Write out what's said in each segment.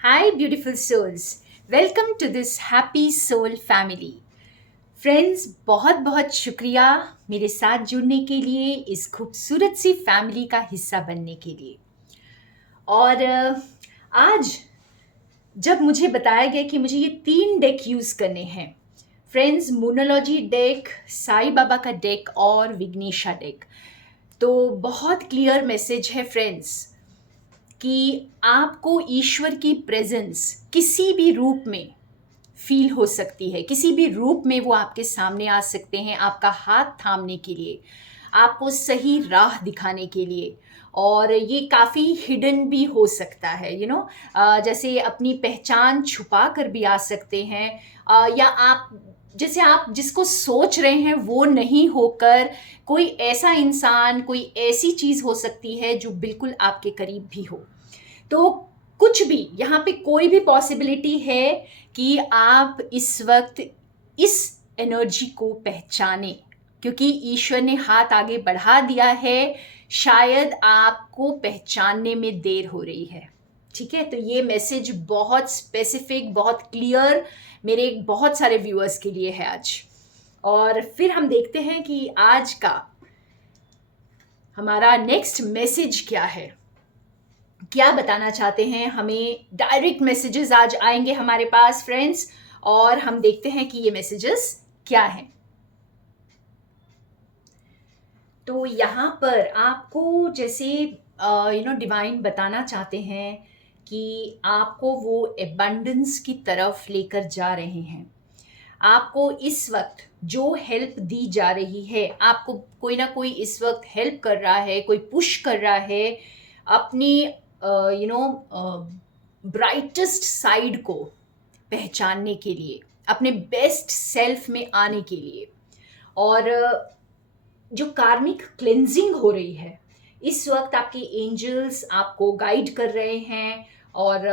Hi, beautiful souls. Welcome to this happy soul family. Friends, बहुत बहुत शुक्रिया मेरे साथ जुड़ने के लिए, इस खूबसूरत सी फैमिली का हिस्सा बनने के लिए। और आज जब मुझे बताया गया कि मुझे ये 3 डेक यूज़ करने हैं, फ्रेंड्स, मोनोलॉजी डेक, साईं बाबा का डेक और विघ्नेशा डेक, तो बहुत क्लियर मैसेज है फ्रेंड्स कि आपको ईश्वर की प्रेजेंस किसी भी रूप में फील हो सकती है, किसी भी रूप में वो आपके सामने आ सकते हैं, आपका हाथ थामने के लिए, आपको सही राह दिखाने के लिए। और ये काफ़ी हिडन भी हो सकता है, जैसे अपनी पहचान छुपा कर भी आ सकते हैं, या आप जैसे आप जिसको सोच रहे हैं वो नहीं होकर कोई ऐसा इंसान, कोई ऐसी चीज़ हो सकती है जो बिल्कुल आपके करीब भी हो। तो कुछ भी यहाँ पे कोई भी पॉसिबिलिटी है कि आप इस वक्त इस एनर्जी को पहचाने, क्योंकि ईश्वर ने हाथ आगे बढ़ा दिया है। शायद आपको पहचानने में देर हो रही है। ठीक है, तो ये मैसेज बहुत स्पेसिफिक, बहुत क्लियर मेरे बहुत सारे व्यूअर्स के लिए है आज। और फिर हम देखते हैं कि आज का हमारा नेक्स्ट मैसेज क्या है, क्या बताना चाहते हैं हमें। डायरेक्ट मैसेजेस आज आएंगे हमारे पास फ्रेंड्स, और हम देखते हैं कि ये मैसेजेस क्या हैं। तो यहाँ पर आपको जैसे डिवाइन बताना चाहते हैं कि आपको वो एबंडेंस की तरफ लेकर जा रहे हैं। आपको इस वक्त जो हेल्प दी जा रही है, आपको कोई ना कोई इस वक्त हेल्प कर रहा है, कोई पुश कर रहा है अपनी ब्राइटेस्ट साइड को पहचानने के लिए, अपने बेस्ट सेल्फ में आने के लिए। और जो कार्मिक क्लेंजिंग हो रही है इस वक्त, आपके एंजल्स आपको गाइड कर रहे हैं और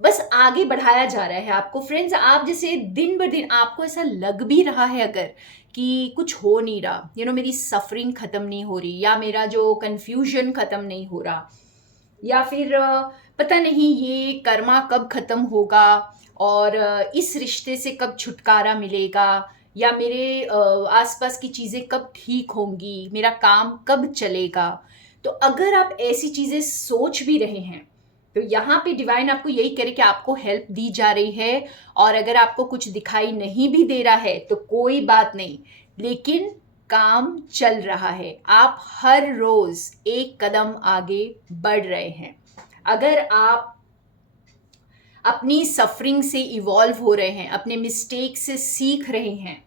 बस आगे बढ़ाया जा रहा है आपको। फ्रेंड्स, आप जैसे दिन ब दिन आपको ऐसा लग भी रहा है अगर कि कुछ हो नहीं रहा, मेरी सफरिंग ख़त्म नहीं हो रही, या मेरा जो कन्फ्यूजन ख़त्म नहीं हो रहा, या फिर पता नहीं ये कर्मा कब ख़त्म होगा, और इस रिश्ते से कब छुटकारा मिलेगा, या मेरे आसपास की चीज़ें कब ठीक होंगी, मेरा काम कब चलेगा। तो अगर आप ऐसी चीज़ें सोच भी रहे हैं, तो यहाँ पे डिवाइन आपको यही कह रहे कि आपको हेल्प दी जा रही है। और अगर आपको कुछ दिखाई नहीं भी दे रहा है तो कोई बात नहीं, लेकिन काम चल रहा है। आप हर रोज एक कदम आगे बढ़ रहे हैं। अगर आप अपनी सफरिंग से इवॉल्व हो रहे हैं, अपने मिस्टेक से सीख रहे हैं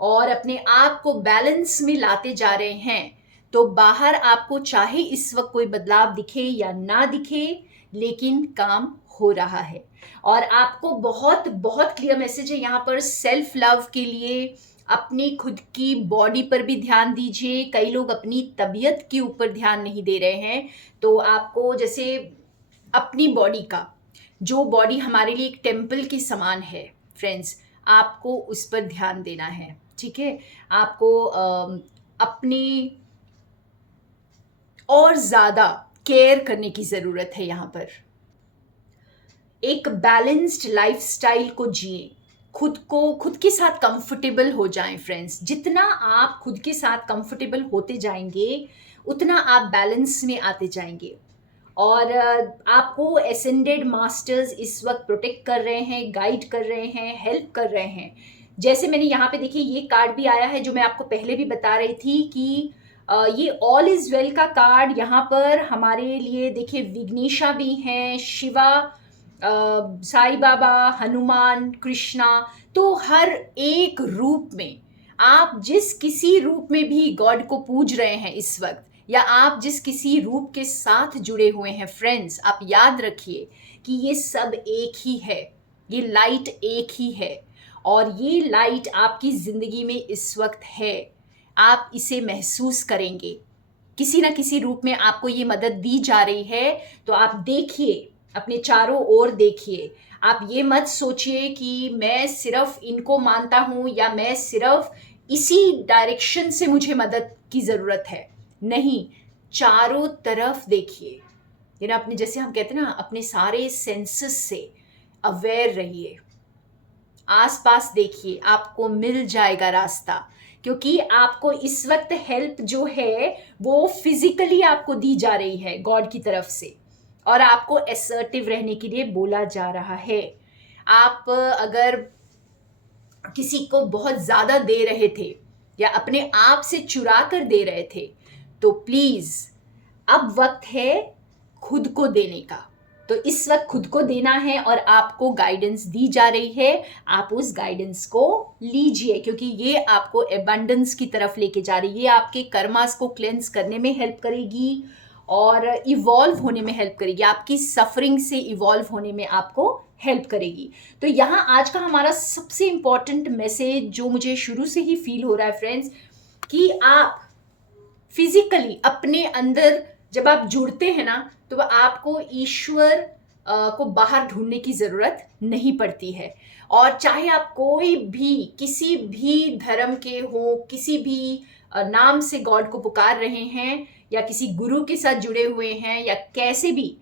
और अपने आप को बैलेंस में लाते जा रहे हैं, तो बाहर आपको चाहे इस वक्त कोई बदलाव दिखे या ना दिखे, लेकिन काम हो रहा है। और आपको बहुत बहुत क्लियर मैसेज है यहाँ पर सेल्फ लव के लिए। अपनी खुद की बॉडी पर भी ध्यान दीजिए। कई लोग अपनी तबीयत के ऊपर ध्यान नहीं दे रहे हैं, तो आपको जैसे अपनी बॉडी का, जो बॉडी हमारे लिए एक टेम्पल के समान है फ्रेंड्स, आपको उस पर ध्यान देना है। ठीक है, आपको अपनी और ज़्यादा केयर करने की ज़रूरत है। यहाँ पर एक बैलेंस्ड लाइफस्टाइल को जिए, खुद के साथ कंफर्टेबल हो जाएं फ्रेंड्स। जितना आप खुद के साथ कंफर्टेबल होते जाएंगे, उतना आप बैलेंस में आते जाएंगे। और आपको एसेंडेड मास्टर्स इस वक्त प्रोटेक्ट कर रहे हैं, गाइड कर रहे हैं, हेल्प कर रहे हैं। जैसे मैंने यहाँ पे देखिए ये कार्ड भी आया है, जो मैं आपको पहले भी बता रही थी कि ये ऑल इज वेल का कार्ड यहाँ पर हमारे लिए। देखिए विघ्नेशा भी हैं, शिवा, साईं बाबा, हनुमान, कृष्णा। तो हर एक रूप में, आप जिस किसी रूप में भी गॉड को पूज रहे हैं इस वक्त, या आप जिस किसी रूप के साथ जुड़े हुए हैं फ्रेंड्स, आप याद रखिए कि ये सब एक ही है, ये लाइट एक ही है। और ये लाइट आपकी ज़िंदगी में इस वक्त है, आप इसे महसूस करेंगे। किसी ना किसी रूप में आपको ये मदद दी जा रही है। तो आप देखिए, अपने चारों ओर देखिए। आप ये मत सोचिए कि मैं सिर्फ इनको मानता हूँ, या मैं सिर्फ इसी डायरेक्शन से मुझे मदद की ज़रूरत है। नहीं, चारों तरफ देखिए। अपने, जैसे हम कहते हैं ना, अपने सारे सेंसेस से अवेयर रहिए, आसपास देखिए, आपको मिल जाएगा रास्ता। क्योंकि आपको इस वक्त हेल्प जो है वो फिजिकली आपको दी जा रही है गॉड की तरफ से, और आपको असर्टिव रहने के लिए बोला जा रहा है। आप अगर किसी को बहुत ज़्यादा दे रहे थे या अपने आप से चुरा कर दे रहे थे, तो प्लीज़ अब वक्त है खुद को देने का। तो इस वक्त खुद को देना है और आपको गाइडेंस दी जा रही है, आप उस गाइडेंस को लीजिए, क्योंकि ये आपको एबंडेंस की तरफ लेके जा रही है। ये आपके कर्मास को क्लेंस करने में हेल्प करेगी और इवॉल्व होने में हेल्प करेगी, आपकी सफरिंग से इवॉल्व होने में आपको हेल्प करेगी। तो यहाँ आज का हमारा सबसे इम्पॉर्टेंट मैसेज जो मुझे शुरू से ही फील हो रहा है फ्रेंड्स, कि आप फिजिकली अपने अंदर जब आप जुड़ते हैं ना, तो आपको ईश्वर को बाहर ढूंढने की ज़रूरत नहीं पड़ती है। और चाहे आप कोई भी किसी भी धर्म के हो, किसी भी नाम से गॉड को पुकार रहे हैं, या किसी गुरु के साथ जुड़े हुए हैं, या कैसे भी,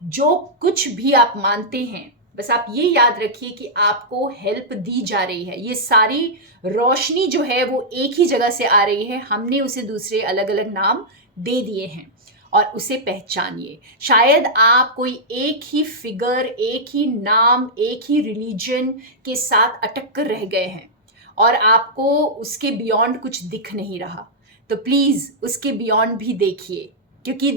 जो कुछ भी आप मानते हैं, बस आप ये याद रखिए कि आपको हेल्प दी जा रही है। ये सारी रोशनी जो है वो एक ही जगह से आ रही है, हमने उसे दूसरे अलग अलग नाम दे दिए हैं, और उसे पहचानिए। शायद आप कोई एक ही फिगर, एक ही नाम, एक ही रिलीजन के साथ अटक कर रह गए हैं और आपको उसके बियॉन्ड कुछ दिख नहीं रहा, तो प्लीज़ उसके बियॉन्ड भी देखिए, क्योंकि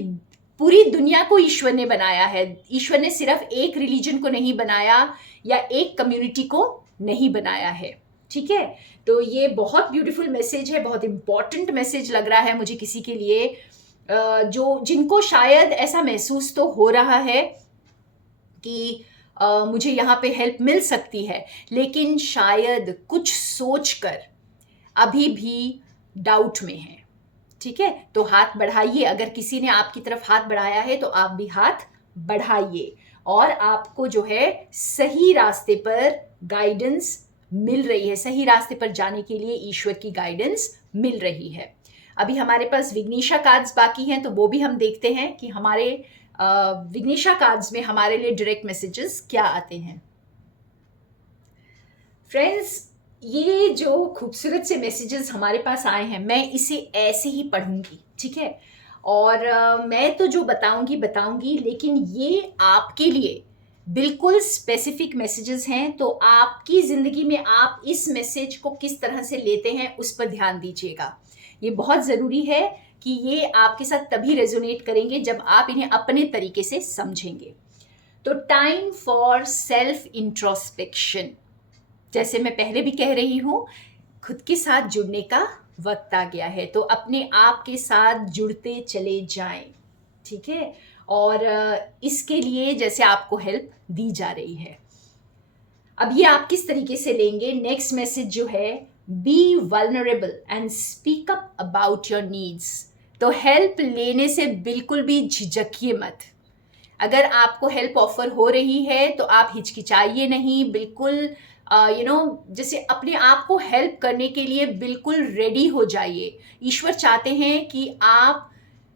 पूरी दुनिया को ईश्वर ने बनाया है। ईश्वर ने सिर्फ एक रिलीजन को नहीं बनाया या एक कम्युनिटी को नहीं बनाया है, ठीक है। तो ये बहुत ब्यूटीफुल मैसेज है, बहुत इंपॉर्टेंट मैसेज लग रहा है मुझे किसी के लिए, जो जिनको शायद ऐसा महसूस तो हो रहा है कि मुझे यहाँ पे हेल्प मिल सकती है, लेकिन शायद कुछ सोचकर अभी भी डाउट में है, ठीक है। तो हाथ बढ़ाइए, अगर किसी ने आपकी तरफ हाथ बढ़ाया है तो आप भी हाथ बढ़ाइए, और आपको जो है सही रास्ते पर गाइडेंस मिल रही है, सही रास्ते पर जाने के लिए ईश्वर की गाइडेंस मिल रही है। अभी हमारे पास विघ्नेशा कार्ड्स बाकी हैं, तो वो भी हम देखते हैं कि हमारे विघ्नेशा कार्ड्स में हमारे लिए डायरेक्ट मैसेजेस क्या आते हैं। फ्रेंड्स, ये जो खूबसूरत से मैसेजेस हमारे पास आए हैं, मैं इसे ऐसे ही पढ़ूंगी, ठीक है। और मैं तो जो बताऊंगी, लेकिन ये आपके लिए बिल्कुल स्पेसिफिक मैसेजेस हैं, तो आपकी ज़िंदगी में आप इस मैसेज को किस तरह से लेते हैं उस पर ध्यान दीजिएगा। ये बहुत ज़रूरी है कि ये आपके साथ तभी रेजोनेट करेंगे जब आप इन्हें अपने तरीके से समझेंगे। तो टाइम फॉर सेल्फ इंट्रोस्पेक्शन, जैसे मैं पहले भी कह रही हूँ, खुद के साथ जुड़ने का वक्त आ गया है, तो अपने आप के साथ जुड़ते चले जाएं, ठीक है। और इसके लिए जैसे आपको हेल्प दी जा रही है, अब ये आप किस तरीके से लेंगे। नेक्स्ट मैसेज जो है, be vulnerable and speak up about your needs. तो हेल्प लेने से बिल्कुल भी झिझकिए मत। अगर आपको हेल्प ऑफर हो रही है तो आप हिचकिचाइए नहीं, बिल्कुल जैसे अपने आप को हेल्प करने के लिए बिल्कुल रेडी हो जाइए। ईश्वर चाहते हैं कि आप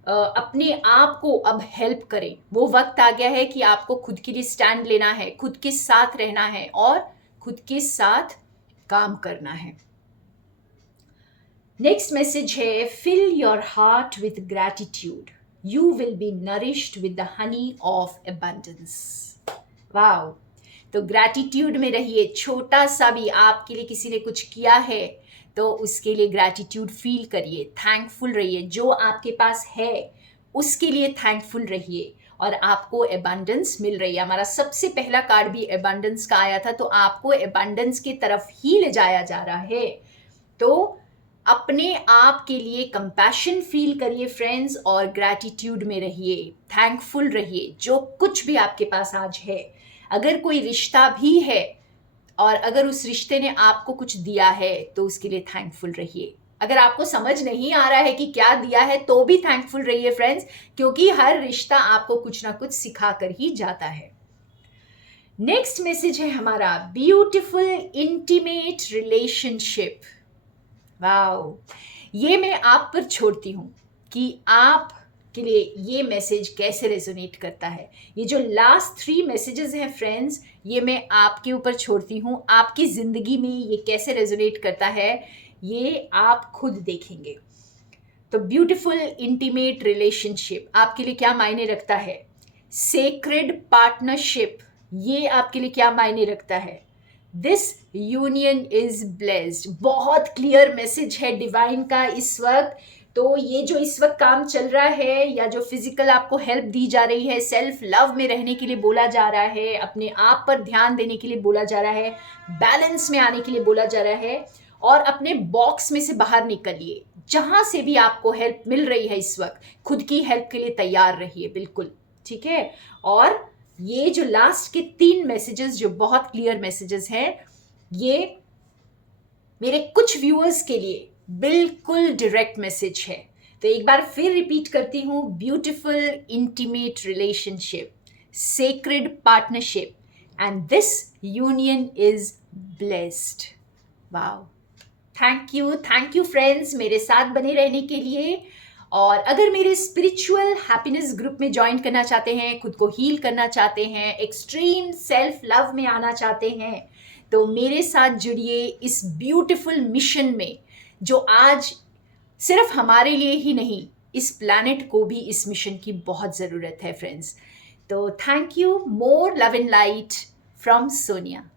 अपने आप को अब हेल्प करें। वो वक्त आ गया है कि आपको खुद के लिए स्टैंड लेना है, खुद के साथ रहना है और खुद के साथ काम करना है। नेक्स्ट मैसेज है, fill your heart with gratitude, you will be nourished with the honey of abundance. Wow. तो ग्रैटिट्यूड में रहिए, छोटा सा भी आपके लिए किसी ने कुछ किया है तो उसके लिए ग्रैटिट्यूड फील करिए, थैंकफुल रहिए। जो आपके पास है उसके लिए थैंकफुल रहिए और आपको एबंडेंस मिल रही है। हमारा सबसे पहला कार्ड भी एबंडेंस का आया था, तो आपको एबंडेंस की तरफ ही ले जाया जा रहा है। तो अपने आप के लिए कंपैशन फील करिए फ्रेंड्स, और ग्रैटिट्यूड में रहिए, थैंकफुल रहिए जो कुछ भी आपके पास आज है। अगर कोई रिश्ता भी है और अगर उस रिश्ते ने आपको कुछ दिया है तो उसके लिए थैंकफुल रहिए। अगर आपको समझ नहीं आ रहा है कि क्या दिया है तो भी थैंकफुल रहिए फ्रेंड्स, क्योंकि हर रिश्ता आपको कुछ ना कुछ सिखा कर ही जाता है। नेक्स्ट मैसेज है हमारा, ब्यूटीफुल इंटीमेट रिलेशनशिप। वाओ। ये मैं आप पर छोड़ती हूँ कि आप के लिए ये मैसेज कैसे रेजोनेट करता है। ये जो लास्ट 3 मैसेजेस हैं फ्रेंड्स, ये मैं आपके ऊपर छोड़ती हूँ। आपकी ज़िंदगी में ये कैसे रेजोनेट करता है ये आप खुद देखेंगे। तो ब्यूटीफुल इंटीमेट रिलेशनशिप आपके लिए क्या मायने रखता है, सेक्रेड पार्टनरशिप ये आपके लिए क्या मायने रखता है, दिस यूनियन इज ब्लेस्ड। बहुत क्लियर मैसेज है डिवाइन का इस वक्त। तो ये जो इस वक्त काम चल रहा है या जो फिजिकल आपको हेल्प दी जा रही है, सेल्फ लव में रहने के लिए बोला जा रहा है, अपने आप पर ध्यान देने के लिए बोला जा रहा है, बैलेंस में आने के लिए बोला जा रहा है, और अपने बॉक्स में से बाहर निकलिए। जहां से भी आपको हेल्प मिल रही है इस वक्त, खुद की हेल्प के लिए तैयार रहिए, बिल्कुल ठीक है। और ये जो लास्ट के 3 मैसेजेस जो बहुत क्लियर मैसेजेस हैं, ये मेरे कुछ व्यूअर्स के लिए बिल्कुल डायरेक्ट मैसेज है। तो एक बार फिर रिपीट करती हूँ, beautiful intimate relationship, sacred partnership, and this union is blessed. Wow, thank you friends मेरे साथ बने रहने के लिए। और अगर मेरे स्पिरिचुअल हैप्पीनेस ग्रुप में ज्वाइन करना चाहते हैं, खुद को हील करना चाहते हैं, एक्सट्रीम सेल्फ लव में आना चाहते हैं, तो मेरे साथ जुड़िए इस ब्यूटीफुल मिशन में, जो आज सिर्फ हमारे लिए ही नहीं, इस प्लैनेट को भी इस मिशन की बहुत ज़रूरत है फ्रेंड्स। तो thank you, more love and light from Sonia.